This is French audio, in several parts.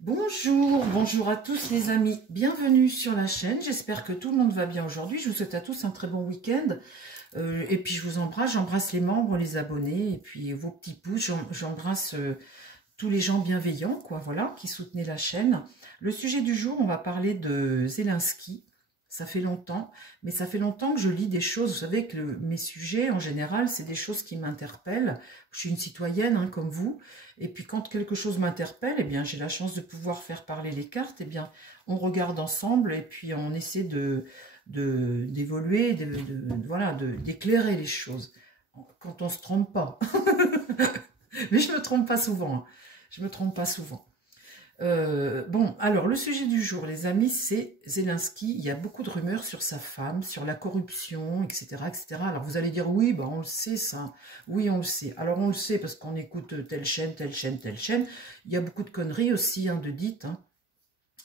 Bonjour, bonjour à tous les amis, bienvenue sur la chaîne, j'espère que tout le monde va bien aujourd'hui, je vous souhaite à tous un très bon week-end, et puis je vous embrasse, j'embrasse les membres, les abonnés, et puis vos petits pouces, j'embrasse tous les gens bienveillants, quoi, voilà, qui soutenaient la chaîne. Le sujet du jour, on va parler de Zelensky. Ça fait longtemps, mais ça fait longtemps que je lis des choses. Vous savez que mes sujets, en général, c'est des choses qui m'interpellent. Je suis une citoyenne, hein, comme vous. Et puis, quand quelque chose m'interpelle, eh bien, j'ai la chance de pouvoir faire parler les cartes. Eh bien, on regarde ensemble et puis on essaie d'évoluer, voilà, d'éclairer les choses. Quand on se trompe pas. Mais je me trompe pas souvent. Hein. Je me trompe pas souvent. Bon, alors le sujet du jour, les amis, c'est Zelensky. Il y a beaucoup de rumeurs sur sa femme, sur la corruption, etc., etc. Alors vous allez dire, oui, bah, on le sait ça. Oui, on le sait. Alors on le sait parce qu'on écoute telle chaîne, telle chaîne, telle chaîne. Il y a beaucoup de conneries aussi, hein, de dites. Hein.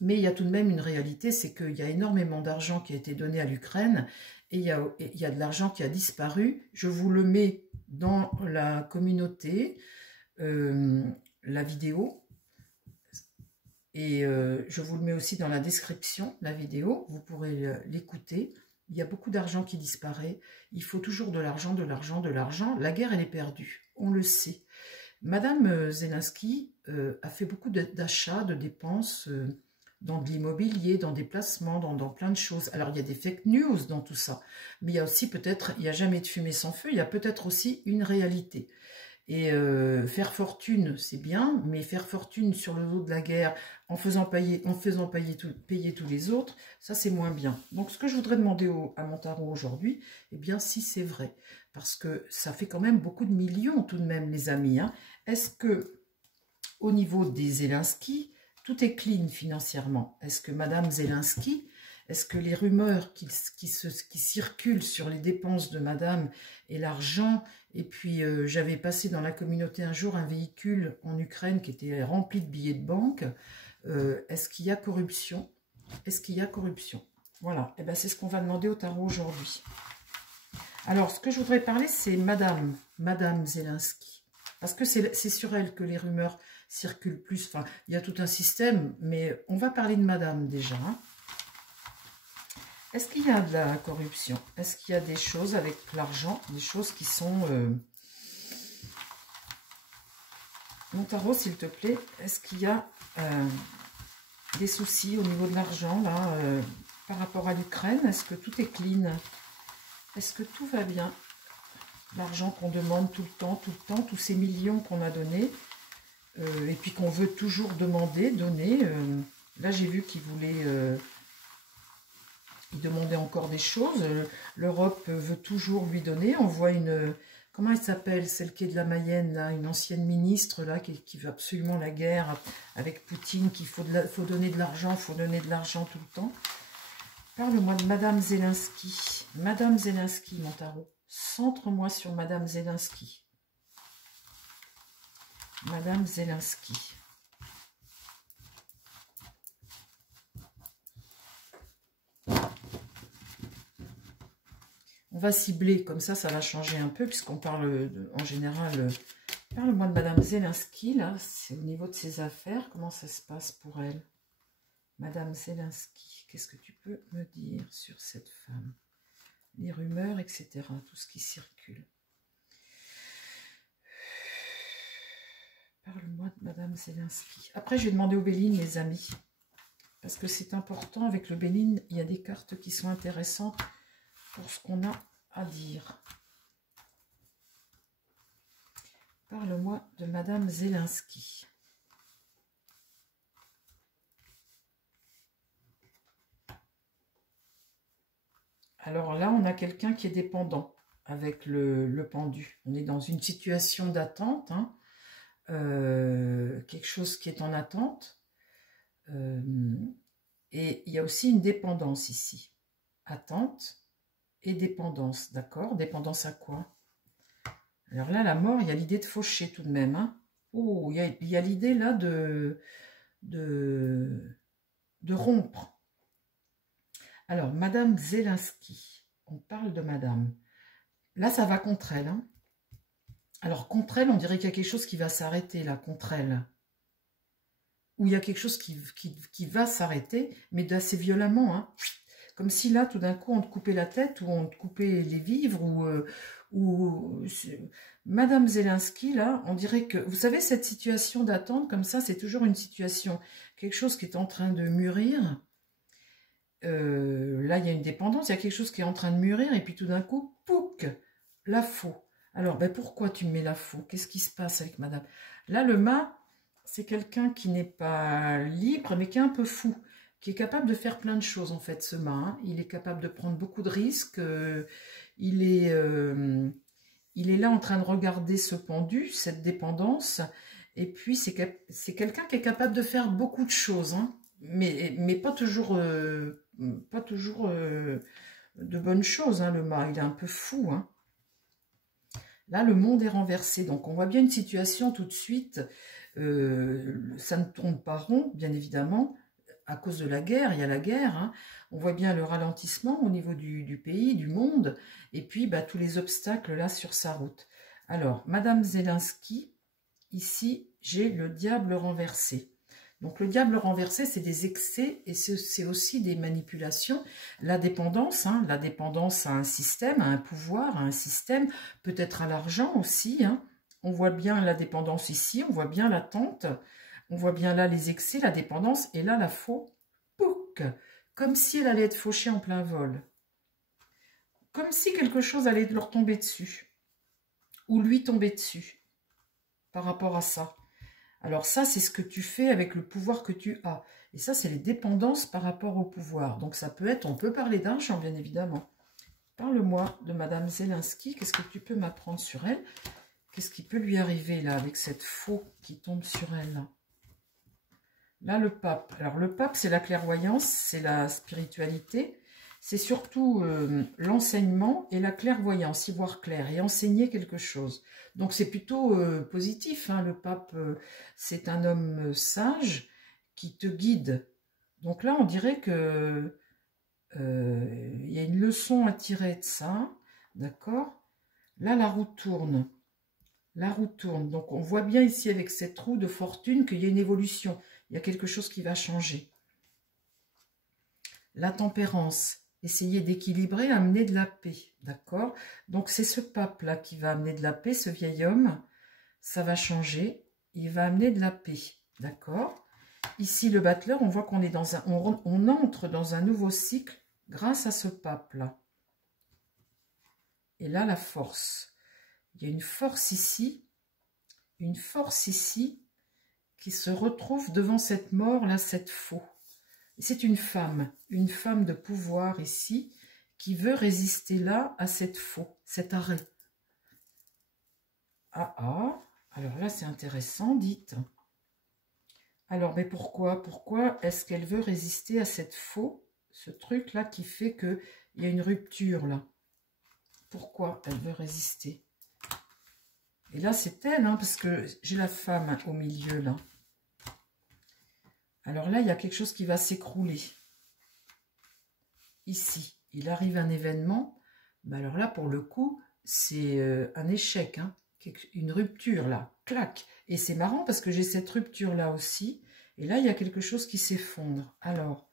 Mais il y a tout de même une réalité, c'est qu'il y a énormément d'argent qui a été donné à l'Ukraine et il y a de l'argent qui a disparu. Je vous le mets dans la communauté, la vidéo. Et je vous le mets aussi dans la description, la vidéo, vous pourrez l'écouter. Il y a beaucoup d'argent qui disparaît. Il faut toujours de l'argent, de l'argent, de l'argent. La guerre, elle est perdue, on le sait. Madame Zelensky a fait beaucoup d'achats, de dépenses dans de l'immobilier, dans des placements, dans plein de choses. Alors, il y a des fake news dans tout ça. Mais il y a aussi peut-être, il n'y a jamais de fumée sans feu, il y a peut-être aussi une réalité. Et faire fortune, c'est bien, mais faire fortune sur le dos de la guerre en faisant payer tous les autres, ça c'est moins bien. Donc ce que je voudrais demander à mon tarot aujourd'hui, eh bien si c'est vrai, parce que ça fait quand même beaucoup de millions tout de même les amis. Hein. Est-ce que au niveau des Zelensky, tout est clean financièrement? Est-ce que Madame Zelensky, est-ce que les rumeurs qui circulent sur les dépenses de Madame et l'argent, et puis j'avais passé dans la communauté un jour un véhicule en Ukraine qui était rempli de billets de banque, est-ce qu'il y a corruption? Est-ce qu'il y a corruption? Voilà, et ben c'est ce qu'on va demander au tarot aujourd'hui. Alors, ce que je voudrais parler, c'est Madame Zelensky, parce que c'est sur elle que les rumeurs circulent plus, enfin, il y a tout un système, mais on va parler de Madame déjà, hein. Est-ce qu'il y a de la corruption? Est-ce qu'il y a des choses avec l'argent, des choses qui sont... Mon tarot, s'il te plaît, est-ce qu'il y a des soucis au niveau de l'argent, là, par rapport à l'Ukraine? Est-ce que tout est clean? Est-ce que tout va bien? L'argent qu'on demande tout le temps, tous ces millions qu'on a donnés, et puis qu'on veut toujours demander, donner. Là, j'ai vu qu'il voulait... il demandait encore des choses. L'Europe veut toujours lui donner. On voit une... Comment elle s'appelle? Celle qui est de la Mayenne, là, une ancienne ministre là, qui veut absolument la guerre avec Poutine, qu'il faut donner de l'argent, il faut donner de l'argent tout le temps. Parle-moi de Madame Zelensky. Madame Zelensky, mon tarot. Centre-moi sur Madame Zelensky. Madame Zelensky. On va cibler, comme ça va changer un peu, puisqu'on parle en général... Parle-moi de Madame Zelensky, là, c'est au niveau de ses affaires, comment ça se passe pour elle? Madame Zelensky, qu'est-ce que tu peux me dire sur cette femme? Les rumeurs, etc., tout ce qui circule. Parle-moi de Madame Zelensky. Après, je vais demander au Béline, les amis, parce que c'est important, avec le Béline, il y a des cartes qui sont intéressantes pour ce qu'on a à dire. Parle-moi de Madame Zelensky. Alors là, on a quelqu'un qui est dépendant avec le pendu. On est dans une situation d'attente, hein, quelque chose qui est en attente. Et il y a aussi une dépendance ici. Attente et dépendance, d'accord? Dépendance à quoi? Alors là, la mort, il y a l'idée de faucher tout de même. Hein. Oh, il y a l'idée là de rompre. Alors, Madame Zelensky, on parle de Madame. Là, ça va contre elle. Hein. Alors, contre elle, on dirait qu'il y a quelque chose qui va s'arrêter là, contre elle. où il y a quelque chose qui va s'arrêter, mais d'assez violemment, hein. Comme si là, tout d'un coup, on te coupait la tête, ou on te coupait les vivres, ou Madame Zelensky, là, on dirait que... Vous savez, cette situation d'attente, comme ça, c'est toujours une situation, quelque chose qui est en train de mûrir. Là, il y a une dépendance, il y a quelque chose qui est en train de mûrir, et puis tout d'un coup, pouc, la faux. Alors, ben pourquoi tu me mets la faux? Qu'est-ce qui se passe avec madame? Là, le mât, c'est quelqu'un qui n'est pas libre, mais qui est un peu fou, qui est capable de faire plein de choses, en fait, ce mât. Hein. Il est capable de prendre beaucoup de risques. Il est là en train de regarder ce pendu, cette dépendance. Et puis, c'est quelqu'un qui est capable de faire beaucoup de choses, hein, mais pas toujours, de bonnes choses, hein, le mât. Il est un peu fou, hein. Là, le monde est renversé. Donc, on voit bien une situation tout de suite. Ça ne tourne pas rond, bien évidemment, à cause de la guerre. Il y a la guerre. Hein. On voit bien le ralentissement au niveau du pays, du monde. Et puis, bah, tous les obstacles là sur sa route. Alors, Madame Zelensky, ici, j'ai le diable renversé. Donc, le diable renversé, c'est des excès et c'est aussi des manipulations. La dépendance à un système, à un pouvoir, à un système, peut-être à l'argent aussi. Hein. On voit bien la dépendance ici, on voit bien l'attente, on voit bien là les excès, la dépendance, et là la faux, pouc, comme si elle allait être fauchée en plein vol. Comme si quelque chose allait leur tomber dessus, ou lui tomber dessus, par rapport à ça. Alors ça, c'est ce que tu fais avec le pouvoir que tu as. Et ça, c'est les dépendances par rapport au pouvoir. Donc ça peut être, on peut parler d'argent, bien évidemment. Parle-moi de Madame Zelensky. Qu'est-ce que tu peux m'apprendre sur elle? Qu'est-ce qui peut lui arriver là, avec cette faux qui tombe sur elle là? Là, le pape. Alors le pape, c'est la clairvoyance, c'est la spiritualité. C'est surtout l'enseignement et la clairvoyance, y voir clair et enseigner quelque chose. Donc c'est plutôt positif, hein, le pape, c'est un homme sage qui te guide. Donc là, on dirait que y a une leçon à tirer de ça, d'accord? Là, la roue tourne. La roue tourne. Donc on voit bien ici avec cette roue de fortune qu'il y a une évolution. Il y a quelque chose qui va changer. La tempérance. Essayer d'équilibrer, amener de la paix, d'accord? Donc c'est ce pape-là qui va amener de la paix, ce vieil homme, ça va changer, il va amener de la paix, d'accord? Ici, le battleur, on voit qu'on est dans on entre dans un nouveau cycle grâce à ce pape-là. Et là, la force. Il y a une force ici qui se retrouve devant cette mort-là, cette faux. C'est une femme de pouvoir ici, qui veut résister là à cette faux, cet arrêt. Alors là c'est intéressant, dites. Alors, mais pourquoi est-ce qu'elle veut résister à cette faux, ce truc-là qui fait qu'il y a une rupture là? Pourquoi elle veut résister? Et là c'est elle, hein, parce que j'ai la femme au milieu là. Alors là, il y a quelque chose qui va s'écrouler. Ici, il arrive un événement. Mais alors là, pour le coup, c'est un échec. Hein, une rupture, là. Clac. Et c'est marrant parce que j'ai cette rupture-là aussi. Et là, il y a quelque chose qui s'effondre. Alors,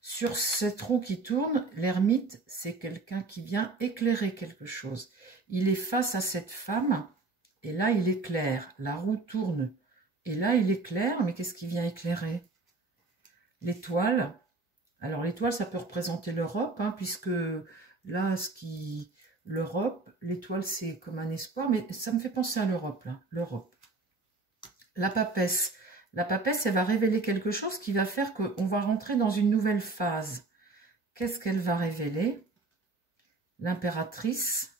sur cette roue qui tourne, l'ermite, c'est quelqu'un qui vient éclairer quelque chose. Il est face à cette femme. Et là, il éclaire. La roue tourne. Et là, il éclaire. Mais qu'est-ce qui vient éclairer? L'étoile, alors l'étoile, ça peut représenter l'Europe, hein, puisque là, l'Europe, l'étoile, c'est comme un espoir, mais ça me fait penser à l'Europe, là, l'Europe. La papesse, elle va révéler quelque chose qui va faire qu'on va rentrer dans une nouvelle phase. Qu'est-ce qu'elle va révéler? L'impératrice,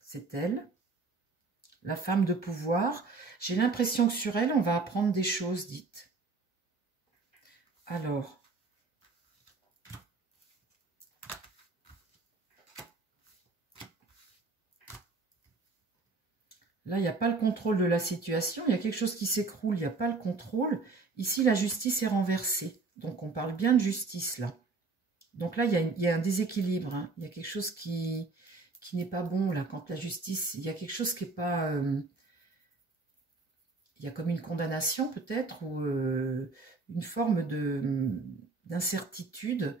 c'est elle. La femme de pouvoir. J'ai l'impression que sur elle, on va apprendre des choses, dites. Alors, là, il n'y a pas le contrôle de la situation. Il y a quelque chose qui s'écroule, il n'y a pas le contrôle. Ici, la justice est renversée. Donc, on parle bien de justice, là. Donc là, il y a un déséquilibre. Hein. Il y a quelque chose qui n'est pas bon, là, quand la justice... Il y a quelque chose qui n'est pas... il y a comme une condamnation peut-être, ou une forme d'incertitude,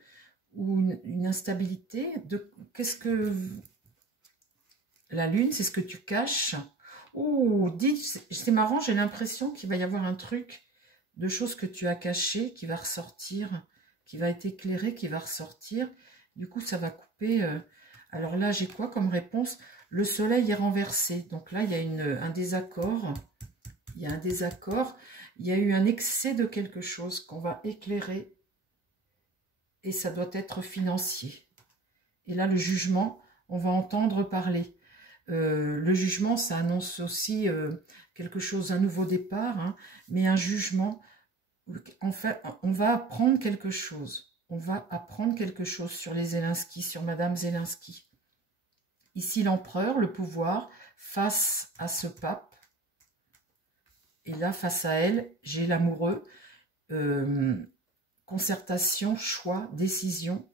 ou une instabilité. Qu'est-ce que... La lune, c'est ce que tu caches. Oh, dites, c'est marrant, j'ai l'impression qu'il va y avoir un truc de choses que tu as cachées qui va ressortir, qui va être éclairé, qui va ressortir. Du coup, ça va couper. Alors là, j'ai quoi comme réponse? Le soleil est renversé. Donc là, il y a un désaccord. Il y a un désaccord. Il y a eu un excès de quelque chose qu'on va éclairer. Et ça doit être financier. Et là, le jugement, on va entendre parler. Le jugement, ça annonce aussi quelque chose, un nouveau départ, hein, mais un jugement, en fait, on va apprendre quelque chose. On va apprendre quelque chose sur les Zelensky, sur Madame Zelensky. Ici, l'empereur, le pouvoir, face à ce pape. Et là, face à elle, j'ai l'amoureux. Concertation, choix, décision.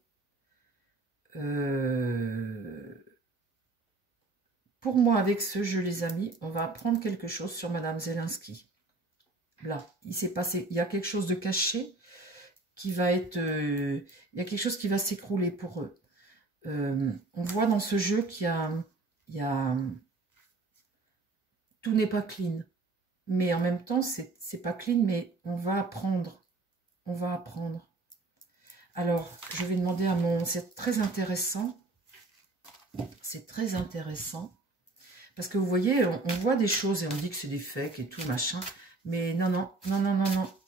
Pour moi, avec ce jeu, les amis, on va apprendre quelque chose sur Madame Zelensky. Là, il s'est passé, il y a quelque chose de caché qui va être... il y a quelque chose qui va s'écrouler pour eux. On voit dans ce jeu qu'il y a... Tout n'est pas clean. Mais en même temps, c'est pas clean, mais on va apprendre. On va apprendre. Alors, je vais demander à mon... C'est très intéressant. C'est très intéressant. Parce que vous voyez, on voit des choses et on dit que c'est des fakes et tout, machin. Mais non, non, non, non, non, non.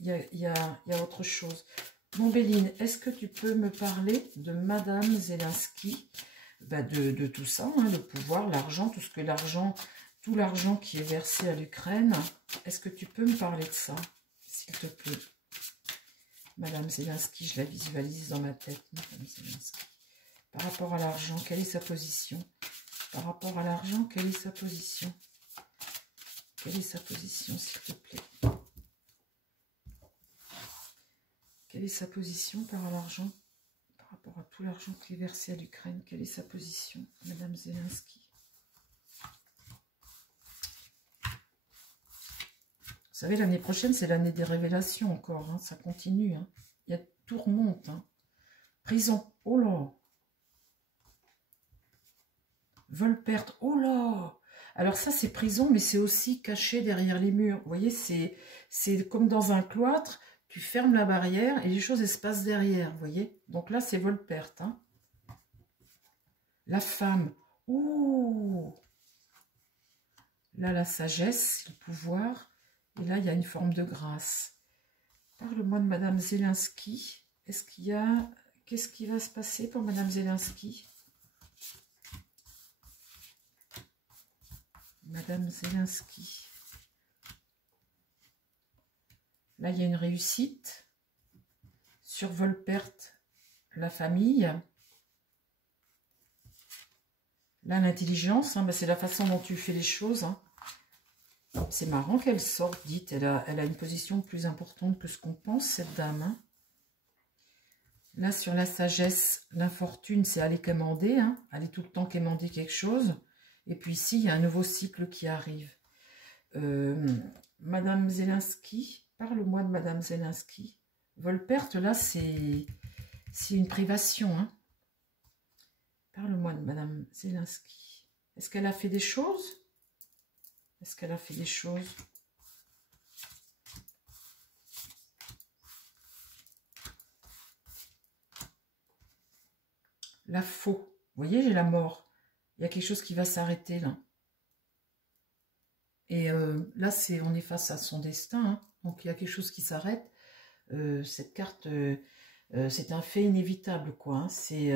Il y a autre chose. Bon, Béline, est-ce que tu peux me parler de Madame Zelensky, de tout ça, hein, le pouvoir, l'argent, tout ce que l'argent, tout l'argent qui est versé à l'Ukraine. Est-ce que tu peux me parler de ça, s'il te plaît? Madame Zelensky, je la visualise dans ma tête. Madame Zelensky. Par rapport à l'argent, quelle est sa position? Par rapport à l'argent, quelle est sa position? Quelle est sa position, s'il te plaît? Quelle est sa position par l'argent? Par rapport à tout l'argent qui est versé à l'Ukraine, quelle est sa position, Madame Zelensky? Vous savez, l'année prochaine, c'est l'année des révélations encore. Hein, ça continue. Hein. Tout remonte. Hein. Prison. Oh là! Vol perte. Oh là! Alors ça, c'est prison, mais c'est aussi caché derrière les murs. Vous voyez, c'est comme dans un cloître. Tu fermes la barrière et les choses, elles se passent derrière. Vous voyez? Donc là, c'est vol perte. Hein. La femme. Ouh! Là, la sagesse, le pouvoir. Et là, il y a une forme de grâce. Parle-moi de Madame Zelensky. Est-ce qu'il y a... Qu'est-ce qui va se passer pour Madame Zelensky? Madame Zelensky. Là, il y a une réussite. Survol perte, la famille. Là, l'intelligence, hein, c'est la façon dont tu fais les choses. Hein. C'est marrant qu'elle sorte, dites. Elle a une position plus importante que ce qu'on pense, cette dame. Hein. Là, sur la sagesse, l'infortune, c'est aller quémander. Hein. Aller tout le temps quémander quelque chose. Et puis ici, il y a un nouveau cycle qui arrive. Madame Zelensky, parle-moi de Madame Zelensky. Vol-perte, là, c'est une privation. Hein. Parle-moi de Madame Zelensky. Est-ce qu'elle a fait des choses? Est-ce qu'elle a fait des choses? La faux. Vous voyez, j'ai la mort. Il y a quelque chose qui va s'arrêter là. Et là, on est face à son destin. Hein. Donc, il y a quelque chose qui s'arrête. Cette carte, c'est un fait inévitable, quoi. Hein. C'est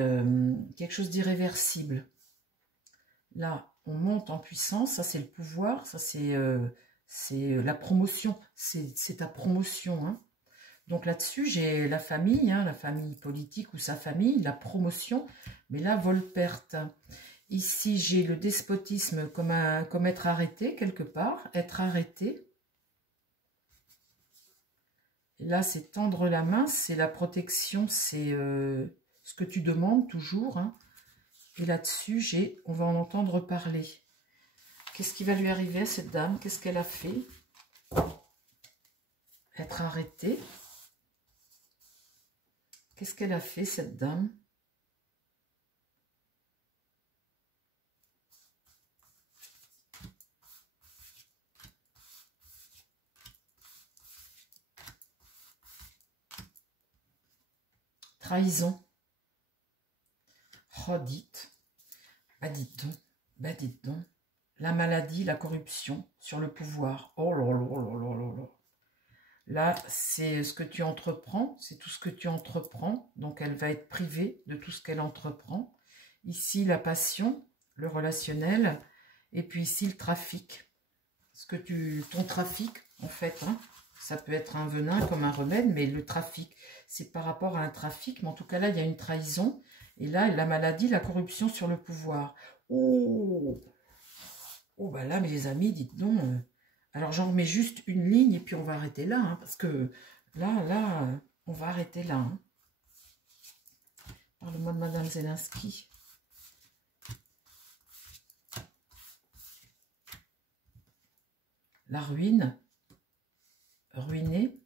quelque chose d'irréversible. Là, on monte en puissance. Ça, c'est le pouvoir. Ça, c'est la promotion. C'est ta promotion. Hein. Donc là-dessus, j'ai la famille, hein, la famille politique ou sa famille, la promotion. Mais là, vol-perte. Ici, j'ai le despotisme comme être arrêté quelque part, être arrêté. Et là, c'est tendre la main, c'est la protection, c'est ce que tu demandes toujours. Hein. Et là-dessus, on va en entendre parler. Qu'est-ce qui va lui arriver à cette dame? Qu'est-ce qu'elle a fait? Être arrêtée. Qu'est-ce qu'elle a fait, cette dame? Trahison. Oh, dites. Bah, dites donc. Bah, dites donc. La maladie, la corruption sur le pouvoir. Oh là là là là là là. Là, c'est ce que tu entreprends, c'est tout ce que tu entreprends. Donc, elle va être privée de tout ce qu'elle entreprend. Ici, la passion, le relationnel. Et puis ici, le trafic. Ton trafic, en fait, hein, ça peut être un venin comme un remède, mais le trafic, c'est par rapport à un trafic. Mais en tout cas, là, il y a une trahison. Et là, la maladie, la corruption sur le pouvoir. Oh, oh bah là, mes amis, dites donc. Alors, j'en remets juste une ligne et puis on va arrêter là. Hein, parce que là, on va arrêter là. Hein. Parle-moi de Madame Zelensky. La ruine. Ruinée.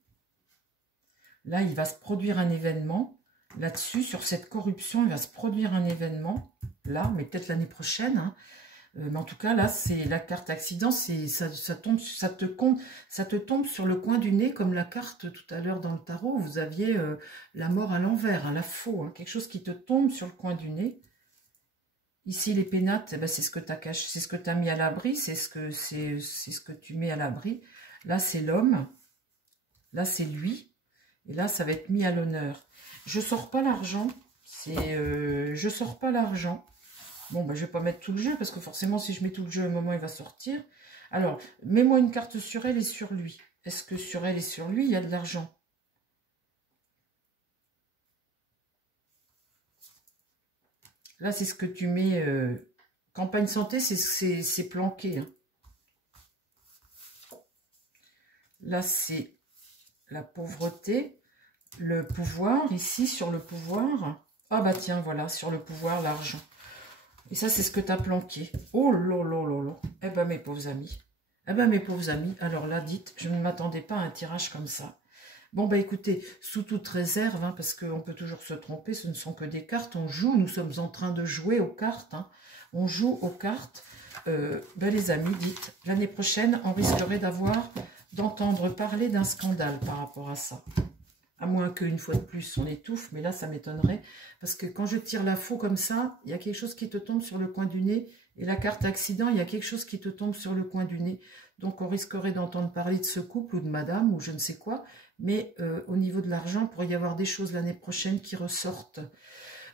Là, il va se produire un événement. Là-dessus, sur cette corruption, il va se produire un événement. Là, mais peut-être l'année prochaine. Hein. Mais en tout cas, là, c'est la carte accident. Ça te tombe sur le coin du nez, comme la carte tout à l'heure dans le tarot. Vous aviez la mort à l'envers, hein, la faux. Hein, quelque chose qui te tombe sur le coin du nez. Ici, les pénates, eh ben, c'est ce que tu as caché, c'est ce que tu as mis à l'abri, c'est ce que tu mets à l'abri. Là, c'est l'homme. Là, c'est lui. Et là, ça va être mis à l'honneur. Je sors pas l'argent. Je sors pas l'argent. Bon, ben, je vais pas mettre tout le jeu, parce que forcément, si je mets tout le jeu, à un moment, il va sortir. Alors, mets-moi une carte sur elle et sur lui. Est-ce que sur elle et sur lui, il y a de l'argent? Là, c'est ce que tu mets... campagne santé, c'est planqué. Hein. Là, c'est la pauvreté, le pouvoir. Ici, sur le pouvoir... Ah bah tiens, voilà, sur le pouvoir, l'argent. Et ça, c'est ce que tu as planqué. Oh là là là là. Eh ben, mes pauvres amis. Eh ben, mes pauvres amis. Alors là, dites, je ne m'attendais pas à un tirage comme ça. Bon, bah écoutez, sous toute réserve, hein, parce qu'on peut toujours se tromper, ce ne sont que des cartes, on joue, nous sommes en train de jouer aux cartes, hein. On joue aux cartes. Ben les amis, dites, l'année prochaine, on risquerait d'entendre parler d'un scandale par rapport à ça. À moins qu'une fois de plus, on étouffe, mais là, ça m'étonnerait. Parce que quand je tire la faux comme ça, il y a quelque chose qui te tombe sur le coin du nez. Et la carte accident, il y a quelque chose qui te tombe sur le coin du nez. Donc, on risquerait d'entendre parler de ce couple ou de madame ou je ne sais quoi. Mais au niveau de l'argent, il pourrait y avoir des choses l'année prochaine qui ressortent.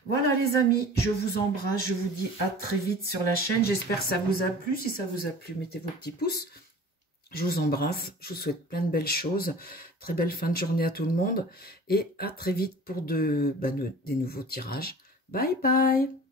Voilà les amis, je vous embrasse. Je vous dis à très vite sur la chaîne. J'espère que ça vous a plu. Si ça vous a plu, mettez vos petits pouces. Je vous embrasse, je vous souhaite plein de belles choses, très belle fin de journée à tout le monde et à très vite pour des nouveaux tirages. Bye bye!